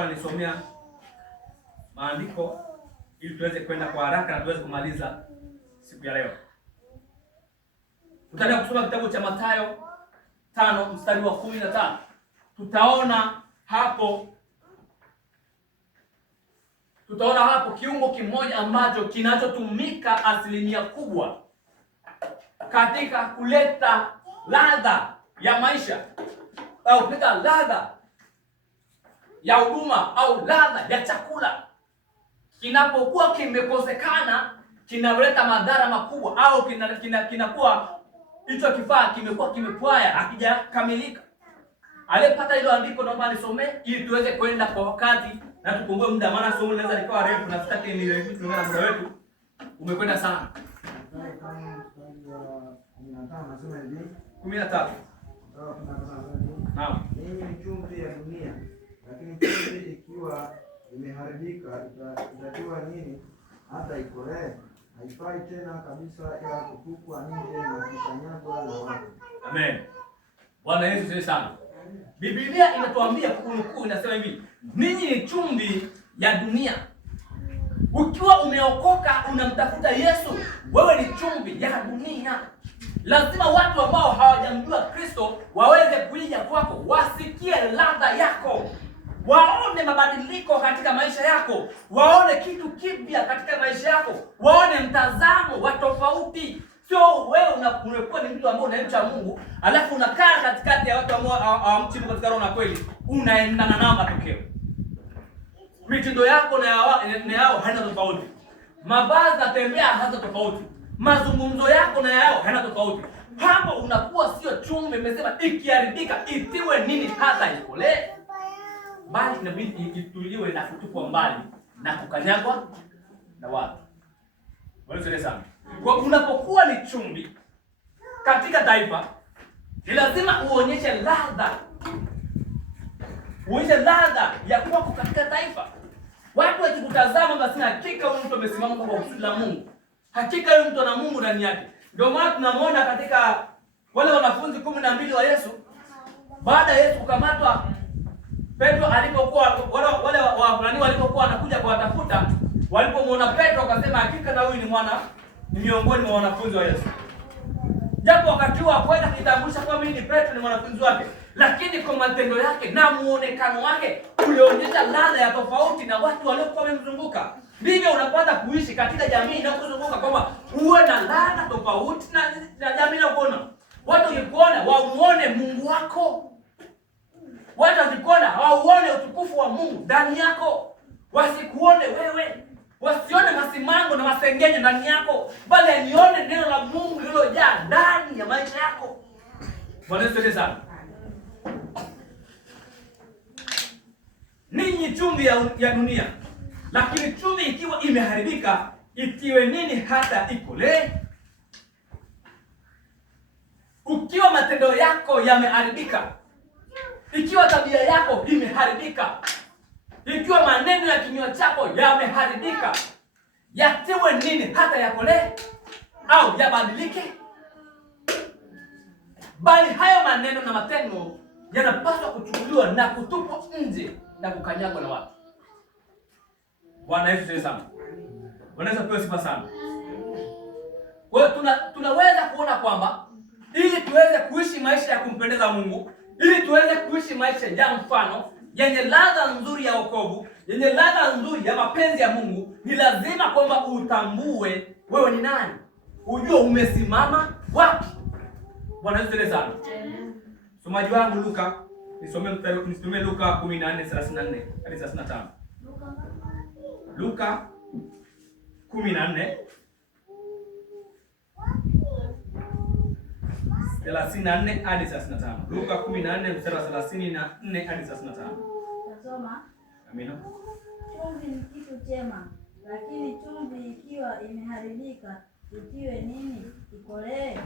atakuwa ananisomea maandiko ili tuweze kwenda kwa haraka na tuweze kumaliza siku ya leo. Tutaenda kusoma kitabu cha Mathayo 5 mstari wa 15. Tutaona hapo kiungo kimoja ambacho kinachotumika asilimia kubwa katika kuleta ladha ya maisha au kuleta ladha ya huduma au ladha ya chakula. Kinapokuwa kimekosekana, kinaleta madhara makubwa, au kinakuwa hicho kifaa kimekuwa kimepwaya, hakijakamilika. Aliyepata hilo andiko naomba alisomee ili tuweze kwenda kwa wakati na tupungue muda, maana somo linaweza likawa refu na sitaki nirefu kulingana na muda wetu umekwenda sana. 13. Naam. Ninyi ni chumvi ya dunia, lakini chumvi ikiwa imeharibika itatiwa nini hata ikolee? Haifai tena kabisa ila kutupwa nje na kukanyagwa na watu. Amen. Bwana Yesu asifiwe sana. Biblia inatuambia kunukuu, inasema hivi: ninyi ni chumvi ya dunia. Ukiwa umeokoka unamtafuta Yesu, wewe ni chumvi ya dunia. Lazima watu ambao hawajamjua Kristo waweze kuja kwako, wasikie ladha yako, waone mabadiliko katika maisha yako, waone kitu kipya katika maisha yako, waone mtazamo wa tofauti. Sio wewe unakuwa ni mtu ambaye unamcha Mungu, alafu unakaa katikati ya watu ambao hawamchi Mungu katika roho na kweli, unaendana nao matokeo. Mitindo yako na yao haina tofauti. Mavazi na tembea haina tofauti. Mazungumzo yako na yao haina tofauti. Hapo unakuwa sio chumvi. Imesema ikiharibika itiwe nini hata ikolee? Bali inabidi ituliwe na kutupwa mbali na kukanyagwa na watu. Wale sana. Kwa unapokuwa ni chumvi katika taifa, ni lazima uonyeshe ladha. Uonyeshe ladha ya kwako katika taifa. Watu wakikutazama basi hakika huyu mtu amesimama kwa kusudi la Mungu. Hakika huyu mtu ana Mungu ndani yake. Ndio maana tunamwona katika wale wanafunzi 12 wa Yesu, baada ya Yesu kukamatwa, Petro alipokuwa wale wafulani walipokuwa wanakuja kuwatafuta, walipomwona Petro wakasema hakika na huyu ni miongoni mwa wanafunzi wa Yesu. Japo wakati wa kwenda kutambulisha kwa mimi ni Petro ni mwanafunzi wake, lakini kwa matendo yake na muonekano wake ulionyesha ladha ya tofauti na watu waliokuwa wamemzunguka. Ndivyo unapata kuishi katika jamii inayokuzunguka, kwamba uwe na ladha tofauti na jamii inayokuona. Watu wakikuona wamuone Mungu wako. Watu wakikuona wauone utukufu wa Mungu ndani yako. Wasikuone wewe, wasione masimango na masengenyo ndani yako, bali anione neno la Mungu lililojaa ndani ya maisha yako. Bwana Yesu asifiwe sana. Ninyi chumvi ya dunia, lakini chumvi ikiwa imeharibika itiwe nini hata ikolee? Ukiwa matendo yako yameharibika, ikiwa tabia yako imeharibika, ikiwa maneno ya kinywa chako yameharibika, yatiwe nini hata yakolee au yabadilike? Bali hayo maneno na matendo yanapaswa kuchukuliwa na kutupwa nje na kukanyagwa na watu. Bwana Yesu asifiwe sana. Bwana Yesu asifiwe sana. Kwa hiyo tunaweza kuona kwamba ili tuweze kuishi maisha ya kumpendeza Mungu, ili tuweze kuishi maisha ya mfano yenye ladha nzuri ya wokovu, yenye ladha nzuri ya mapenzi ya Mungu, ni lazima kwamba utambue wewe ni nani. Ujue umesimama wapi. Bwana Yesu asifiwe sana. Somaji wangu Luka, nisomee Luka 14:34 hadi 35. Luka 14:34 hadi 35. Luka 14:34 hadi 35. Tasoma. Amina. Chumvi ni kitu chema, lakini chumvi ikiwa imeharibika itiwe nini ikolee?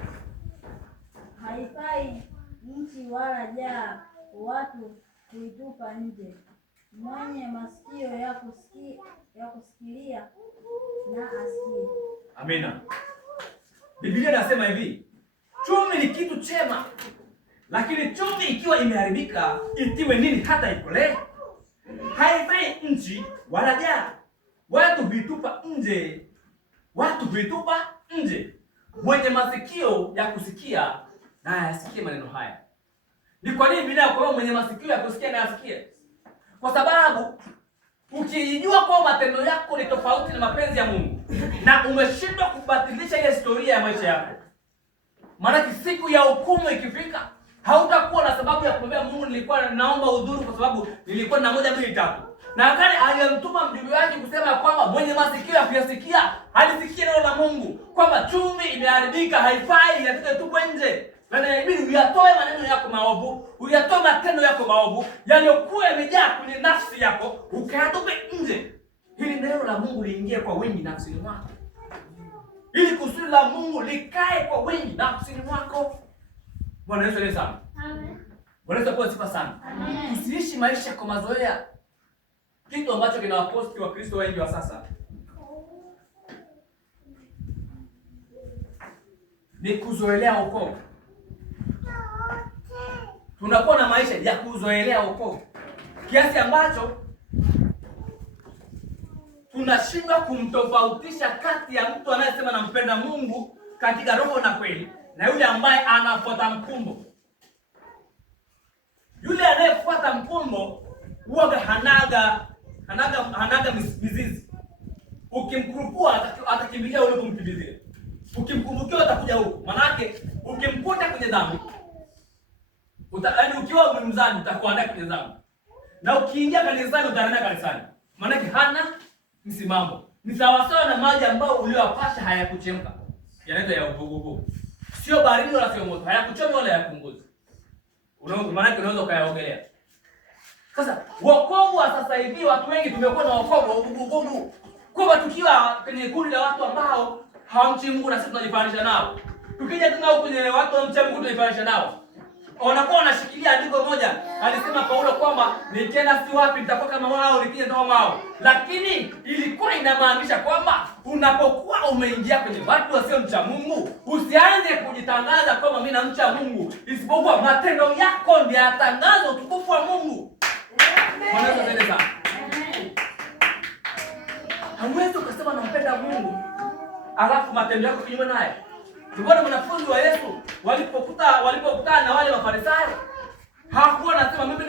Haifai nchi wala jaa watu kuitupa nje. Mwenye masikio ya kusikilia na asikie. Amina. Biblia inasema hivi: chumvi ni kitu chema, lakini chumvi ikiwa imeharibika itiwe nini hata ikolee? haifai nchi wala jaa. Watu huitupa nje, watu huitupa nje. Mwenye masikio ya kusikia na ayasikie maneno haya. Ni kwa nini Biblia inasema mwenye masikio ya kusikia na ayasikie? Kwa sababu ukijua kwa matendo yako ni tofauti na mapenzi ya Mungu na umeshindwa kubadilisha ile historia ya maisha yako, maana siku ya hukumu ikifika, hautakuwa na sababu ya kumwambia Mungu nilikuwa naomba udhuru kwa sababu nilikuwa na 1 2 3. Na wakati aliyemtuma mjumbe wake kusema kwamba mwenye masikio ya kuyasikia alisikia neno la Mungu kwamba chumvi imeharibika, haifai, inataka tupwe nje. Na inabidi uyatoe maneno yako maovu, uyatoe matendo yako maovu yaliyokuwa yamejaa kwenye nafsi yako, ukayatupe nje. Hili neno la Mungu liingie kwa wingi nafsini mwako, ili kusudi la Mungu likae kwa wingi nafsini mwako. Bwana Yesu asifiwe sana. Amen. Bwana Yesu asifiwe sana. Amen. Usiishi maisha kwa mazoea. Kitu ambacho kinawakosti wa Kristo wengi wa sasa ni kuzoelea wokovu. Tunakuwa na maisha ya kuzoelea wokovu kiasi ambacho tunashindwa kumtofautisha kati ya mtu anayesema nampenda Mungu katika roho na kweli na yule ambaye anafuata mkumbo. Yule anayefuata mkumbo huwa hanaga mizizi. Ukimkurupua atakimbilia ule kumkimbizia. Ukimkumbukia atakuja huko. Manake ukimkuta kwenye dhambi, yaani ukiwa mzani utakuandaa kwenye dhambi. Na ukiingia kanisani utaenda kanisani. Manake hana msimamo. Ni sawasawa na maji ambayo uliowapasha hayakuchemka. Yanaitwa ya uvuguvugu. Sio baridi wala sio moto. Hayakuchomi wala hayakunguzi. Manake unaweza ukayaogelea. Sasa wokovu wa sasa hivi watu wengi tumekuwa na wokovu wa uvuguvugu. Kwa tukiwa kwenye kundi la watu ambao hawamchi Mungu na sisi tunajifanisha nao. Tukija tena huko kwenye watu wa mcha Mungu tunajifanisha nao. Wanakuwa wanashikilia andiko moja. Alisema Paulo kwamba nikienda si wapi nitakuwa kama wao, nikija kama wao. Lakini ilikuwa inamaanisha kwamba unapokuwa umeingia kwenye watu wasio mcha Mungu, usianze kujitangaza kwamba mimi namcha Mungu, isipokuwa matendo yako ndiyo yatangaza utukufu wa Mungu. Bwana Yesu asifiwe sana. Hamwezi ukasema nampenda Mungu alafu matendo yako kinyume naye. Tuliona wanafunzi wa Yesu walipokutana na wale Mafarisayo, hakuwa anasema mimi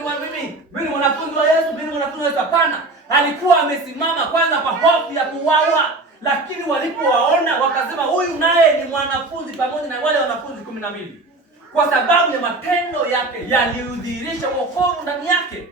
ni mwanafunzi wa Yesu, mimi ni mwanafunzi wa Yesu. Hapana, alikuwa amesimama kwanza kwa hofu ya kuuawa, lakini walipowaona wakasema huyu naye ni mwanafunzi pamoja na wale wanafunzi 12, kwa sababu ya matendo yake yaliudhihirisha wokovu ndani yake.